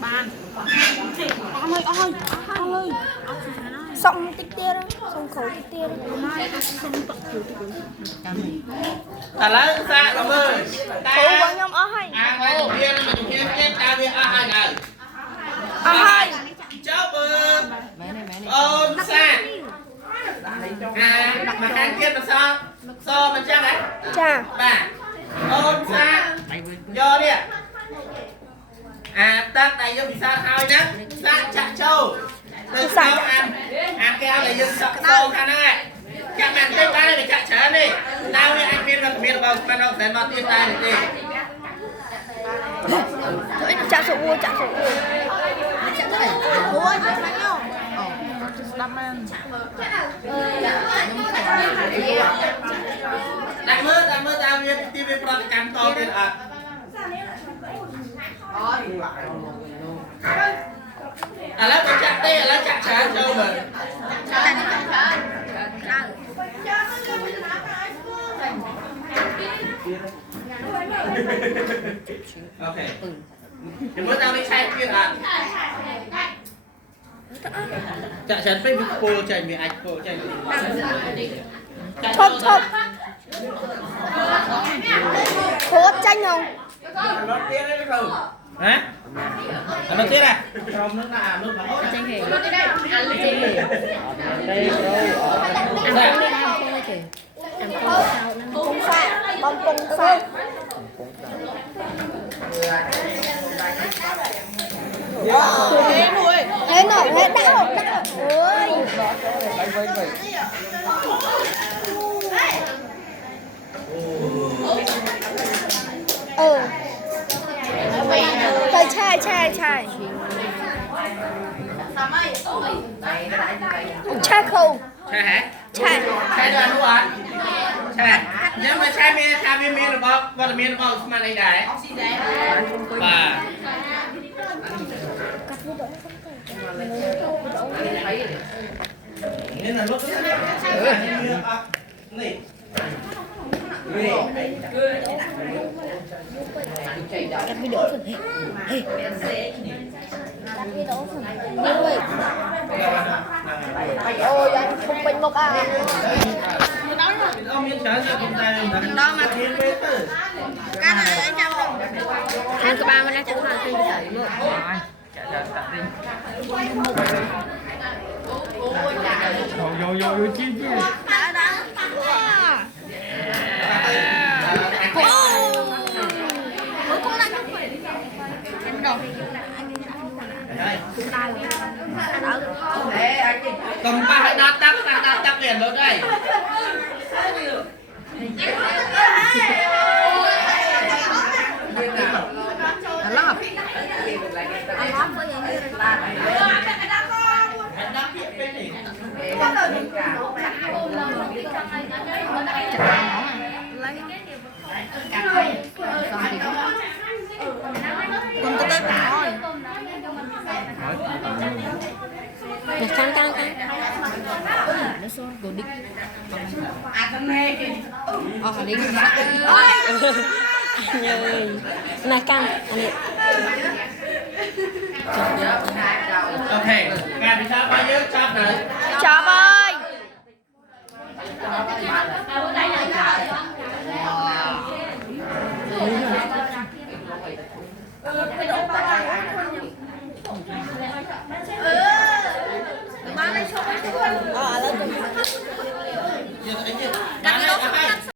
ban ơi xong tích tia đó xong khẩu tích tia đó à lấy xa cảm ơn khẩu của nhóm ở hay ngày kia ta biết hai ngày ở hay chào mừng ôn xa mà kháng kia là sao so mà chắc đấy chà bà ôn xa do đi ta này dân bị sao hai nhá xa chạ châu từ sau ăn keo là dân sợ sâu khăn này chạ mặn tên ta đây phải chạ chán đi tao đi anh viên là miền bầu mà nó sẽ nó tiên ta đi chạ sổ vua chạ sổ vua đại mơ tao viên TV pro cắn to lên là con chặt tê là chặt chán châu mà ok thì mới tao đi sai kia chặt chán phải bị cô chạy bị ảnh cô chạy chốt chốt khổ chanh không hả? Nó tiếc à? Không nước nào nước lắm. chanh hề chanh hề đây bông pha bông pha thế nổi hết đau ôi Trời trai không Trai hả? trai Trai đoàn đúng không? Trai nhưng mà trai miên là bao mà này đấy và nên là lúc đó này cắt video phần cắt video phần ôi anh không bình một ông yên chán cho chúng ta đó mà thiên về tử cái này anh chào không anh có ba mươi năm chữ là khi xảy luôn vô chi cầm ba hãy đáp tắc liền luôn đây căng nó xô đồ đích đích anh ơi này căng anh ok gà bị sao bao nhiêu chóp này chó ơi